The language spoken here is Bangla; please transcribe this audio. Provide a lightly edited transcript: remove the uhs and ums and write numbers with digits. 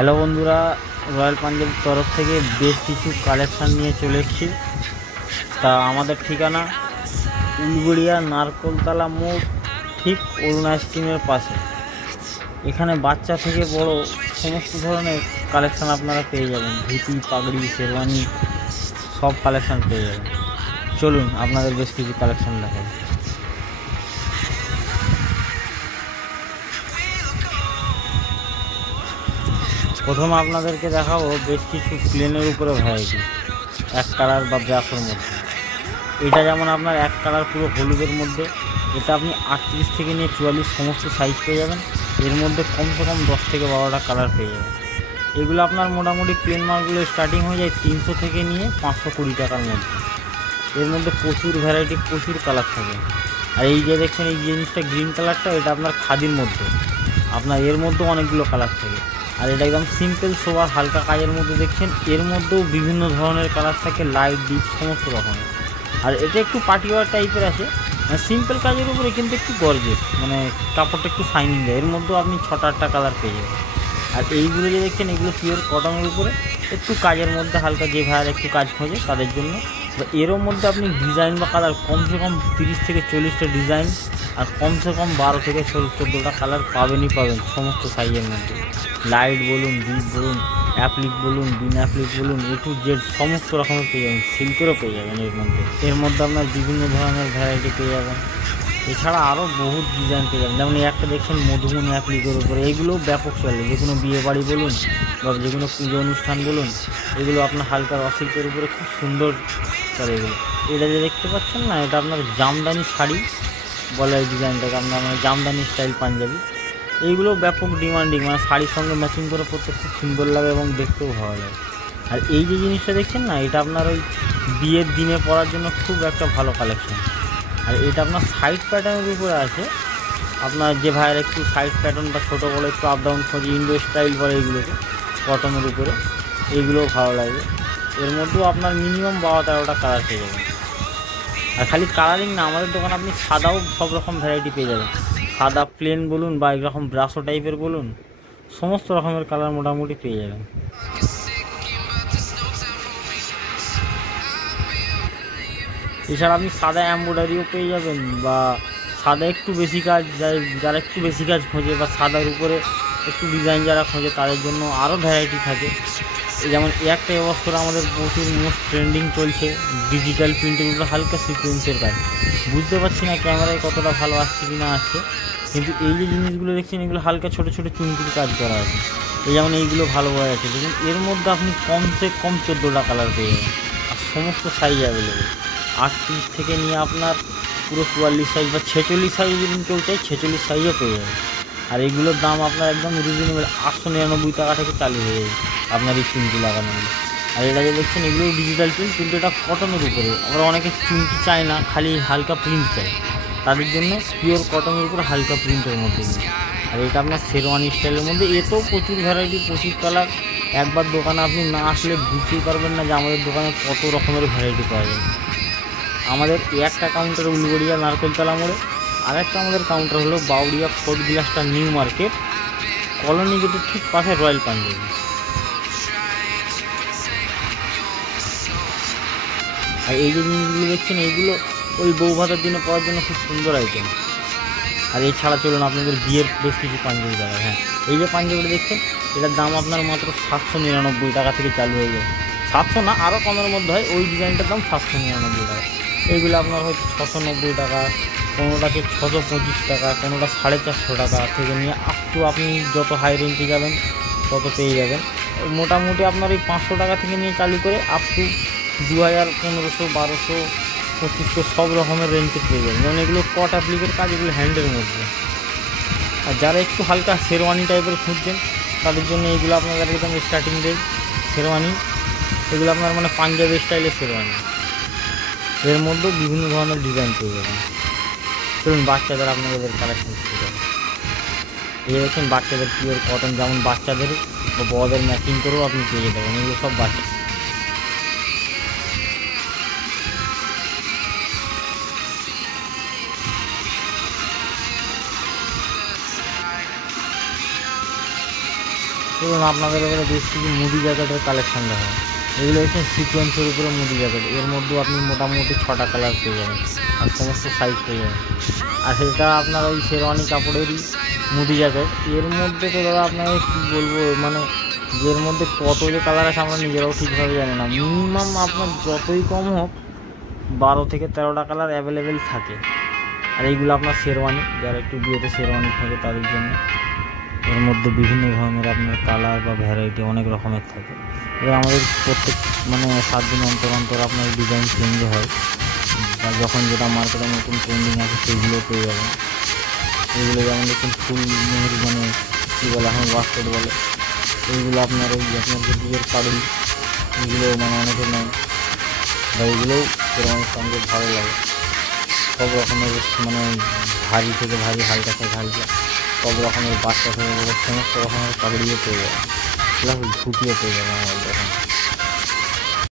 হ্যালো বন্ধুরা, রয়্যাল পাঞ্জাবির তরফ থেকে বেশ কিছু কালেকশান নিয়ে চলে এসেছি। তা আমাদের ঠিকানা উলগড়িয়া নারকোলতলা মোড়, ঠিক অরুণ আইসক্রিমের পাশে। এখানে বাচ্চা থেকে বড় সমস্ত ধরনের কালেকশান আপনারা পেয়ে যাবেন। ধুতি, পাগড়ি, শেরওয়ানি সব কালেকশান পেয়ে যাবেন। চলুন আপনাদের বেশ কিছু কালেকশান দেখাবো। প্রথমে আপনাদেরকে দেখাবো বেশ কিছু প্লেনের উপরে ভ্যারাইটি, এক কালার বা ব্রাশের মধ্যে। এটা যেমন আপনার এক কালার পুরো হলুদের মধ্যে, এটা আপনি 38 থেকে নিয়ে 44 সমস্ত সাইজ পেয়ে যাবেন। এর মধ্যে কমসে কম 10 থেকে 12টা কালার পেয়ে যাবেন। এগুলো আপনার মোটামুটি প্লেন মালগুলো স্টার্টিং হয়ে যায় 300 থেকে নিয়ে 520 টাকার মধ্যে। এর মধ্যে প্রচুর ভ্যারাইটি, প্রচুর কালার থাকে। আর এই যে দেখছেন এই জিনিসটা গ্রিন কালারটা, এটা আপনার খাদির মধ্যে, আপনার এর মধ্যেও অনেকগুলো কালার থাকে। আর এটা একদম সিম্পল সোবার হালকা কাজের মধ্যে দেখছেন, এর মধ্যেও বিভিন্ন ধরনের কালার থাকে, লাইট ডিপ সমস্ত রকমের। আর এটা একটু পার্টি ওয়ার টাইপের আছে, মানে সিম্পল কাজের উপরে কিন্তু একটু গর্জিয়াস, মানে কাপড়টা একটু শাইনিং দেয়। এর মধ্যেও আপনি 6-8টা কালার পেয়ে যাবেন। আর এইগুলো যে দেখছেন এগুলো পিওর কটনের উপরে, একটু কাজের মধ্যে হালকা, যে ভাইয়ার একটু কাজ খোঁজে তাদের জন্য। এরও মধ্যে আপনি ডিজাইন বা কালার কমসে কম 30 থেকে 40টা ডিজাইন, আর কমসে কম 12 থেকে 14টা কালার পাবেনই পাবেন সমস্ত সাইজের মধ্যে। লাইট বলুন, ডিপ বলুন, অ্যাপ্লিক বলুন, বিন অ্যাপ্লিক বলুন, এ টু জেড সমস্ত রকমের পেয়ে যাবেন। সিল্কেরও পেয়ে যাবেন এর মধ্যে আপনার বিভিন্ন ধরনের ভ্যারাইটি পেয়ে যাবেন। এছাড়া আরও বহুত ডিজাইন পেয়ে যাবেন। যেমন এই একটা দেখছেন মধুবনী অ্যাপ্লিকের উপরে, এগুলোও ব্যাপক চলে। যে কোনো বিয়ে বাড়ি বলুন বা যে কোনো পুজো অনুষ্ঠান বলুন, এগুলো আপনার হালকা রসিকের উপরে খুব সুন্দর চলে। এগুলো এটা যে দেখতে পাচ্ছেন না, এটা আপনার জামদানি শাড়ি বলে এই ডিজাইনটাকে, আপনার মানে জামদানি স্টাইল পাঞ্জাবি। এইগুলো ব্যাপক ডিমান্ডিং, মানে শাড়ির সঙ্গে ম্যাচিং করে পরতে খুব সুন্দর লাগে এবং দেখতেও ভালো লাগে। আর এই যে জিনিসটা দেখছেন না, এটা আপনার ওই বিয়ের দিনে পরার জন্য খুব একটা ভালো কালেকশন। আর এটা আপনার সাইড প্যাটার্নের উপরে আছে। আপনার যে ভাইয়ের একটু সাইড প্যাটার্ন বা ছোটো বড়ো একটু আপ ডাউন খোঁজে, ইন্ডো স্টাইল বলে এইগুলোকে, কটনের উপরে, এইগুলোও ভালো লাগে। এর মধ্যেও আপনার মিনিমাম 12-13টা কালার পেয়ে যাবেন। আর খালি কালারিং না, আমাদের দোকানে আপনি সাদাও সব রকম ভ্যারাইটি পেয়ে যাবেন। সাদা প্লেন বলুন বা এরকম ব্রাশো টাইপের বলুন, সমস্ত রকমের কালার মোটামুটি পেয়ে যাবেন। এছাড়া আপনি সাদা এমব্রয়ডারিও পেয়ে যাবেন, বা সাদা একটু বেশি কাজ, যারা একটু বেশি কাজ খোঁজে বা সাদার উপরে একটু ডিজাইন যারা খোঁজে তাদের জন্য আরও ভ্যারাইটি থাকে। যেমন একটা এবছর আমাদের প্রচুর মোস্ট ট্রেন্ডিং চলছে ডিজিটাল প্রিন্টের উপরে হালকা সিকোয়েন্সের কাজ। বুঝতে পারছি না ক্যামেরায় কতটা ভালো আসছে কি না আসছে, কিন্তু এই যে জিনিসগুলো দেখছেন এগুলো হালকা ছোটো ছোটো চুনকির কাজ করা আছে। এই যেমন এইগুলো ভালো হয়ে আছে দেখুন, এর মধ্যে আপনি কমসে কম 14টা কালার পেয়ে যাবেন। আর সমস্ত সাইজ অ্যাভেলেবেল, 38 থেকে নিয়ে আপনার পুরো 44 সাইজ বা 46 সাইজ যদি কেউ চাই 46 সাইজও পেয়ে যাবে। আর এগুলোর দাম আপনার একদম রিজনেবল, 899 টাকা থেকে চালু হয়ে যাবে আপনার এই চুমকি লাগানোগুলো। আর এটা যে দেখছেন এগুলোও ডিজিটাল প্রিন্ট, কিন্তু এটা কটনের উপরে। আবার অনেকে চুমকি চায় না, খালি হালকা প্রিন্ট চায়, তাদের জন্য পিওর কটনের উপর হালকা প্রিন্টের মধ্যে। আর এটা আপনার শেরওয়ানি স্টাইলের মধ্যে, এতেও প্রচুর ভ্যারাইটি, প্রচুর কালার। একবার দোকানে আপনি না আসলে বুঝতেই পারবেন না যে আমাদের দোকানে কত রকমের ভ্যারাইটি পাওয়া যায়। আমাদের একটা কাউন্টার উলগড়িয়া নারকোলতলা মোড়ে, আর একটা আমাদের কাউন্টার হলো বাউরিয়া ফোর্ট বিলাসটা নিউ মার্কেট, কলোনি গেটের ঠিক পাশে রয়্যাল পাঞ্জাবি। আর এই যে জিনিসগুলো দেখছেন এইগুলো ওই বউ ভাতের দিনে পরার জন্য খুব সুন্দর আইটেম। আর এছাড়া চলুন আপনাদের বিয়ের বেশ কিছু পাঞ্জাবি দেখায়। হ্যাঁ, এই যে পাঞ্জাবিটা দেখছেন এটার দাম আপনার মাত্র 799 টাকা থেকে চালু হয়ে যায়। 700 না, আরও কমের মধ্যে হয়। ওই ডিজাইনটার দাম 799 টাকা। এইগুলো আপনার হয়তো 690 টাকা, কোনোটাকে 625 টাকা, কোনোটা 450 টাকা থেকে নিয়ে আপ টু আপনি যত হাই রেঞ্জে যাবেন তত পেয়ে যাবেন। মোটামুটি আপনার এই 500 টাকা থেকে নিয়ে চালু করে আপ টু 2000, 1500, 1200, 2500 সব রকমের রেঞ্জে পেয়ে যাবেন। যেমন এগুলো কট অ্যাপ্লিকের কাজ, এগুলো হ্যান্ডের মধ্যে। আর যারা একটু হালকা শেরওয়ানি টাইপের খুঁজছেন তাদের জন্য এইগুলো আপনাদের একদম স্টার্টিং রেঞ্জ শেরওয়ানি। এগুলো আপনার মানে পাঞ্জাবি স্টাইলের শেরওয়ানি, এর মধ্যেও বিভিন্ন ধরনের ডিজাইন পেয়ে যাবেন। চলুন বাচ্চাদের আপনাদের কালেকশন পেয়ে যাবেন। এই দেখছেন বাচ্চাদের পিওর কটন, যেমন বাচ্চাদের বা বড়দের ম্যাচিং করেও আপনি পেয়ে যেতে পারেন। এগুলো সব বাচ্চা। ধরুন আপনাদের এবারে বেশ কিছু মুডি জ্যাকেটের কালেকশন দেখা, এগুলো হচ্ছে সিকোয়েন্সের উপরে মুডি জ্যাকেট। এর মধ্যেও আপনি মোটামুটি 6টা কালার পেয়ে যাবেন আর সমস্ত সাইজ পেয়ে যাবেন। আর সেটা আপনার ওই শেরওয়ানি কাপড়েরই মুডি জ্যাকেট। এর মধ্যে তো দাদা আপনাকে কী বলবো, মানে এর মধ্যে কত যে কালার আছে আমরা নিজেরাও ঠিকভাবে জানি না। মিনিমাম আপনার যতই কম হোক 12 থেকে 13টা কালার অ্যাভেলেবেল থাকে। আর এইগুলো আপনার শেরওয়ানি, যারা একটু বিয়েতে শেরওয়ানি থাকে তাদের জন্য। এর মধ্যে বিভিন্ন ধরনের আপনার কালার বা ভ্যারাইটি অনেক রকমের থাকে। এবার আমাদের প্রত্যেক 7 দিন অন্তর অন্তর আপনার ডিজাইন চেঞ্জ হয়, বা যখন যেটা মার্কেটে নতুন ট্রেন্ডিং আছে সেইগুলো পেয়ে যাবেন। এইগুলো যেমন দেখুন ফুল মেহের, কী বলে এখন বাস্কেট বলে, এইগুলো আপনার ওই আপনার যে বিয়ের পাগড়ি, এগুলো অনেকে নেয়, বা এগুলোও শেরওয়ানির সঙ্গে ভালো লাগে। সব রকমের ভারী থেকে ভারী, হালকা থেকে হালকা, সব রকমের বাচ্চা থেকে বড় সমস্ত রকমের পাগড়িও পেয়ে যাবে, প্লাস ধুতিও পেয়ে যাবে আমাদের দোকানে।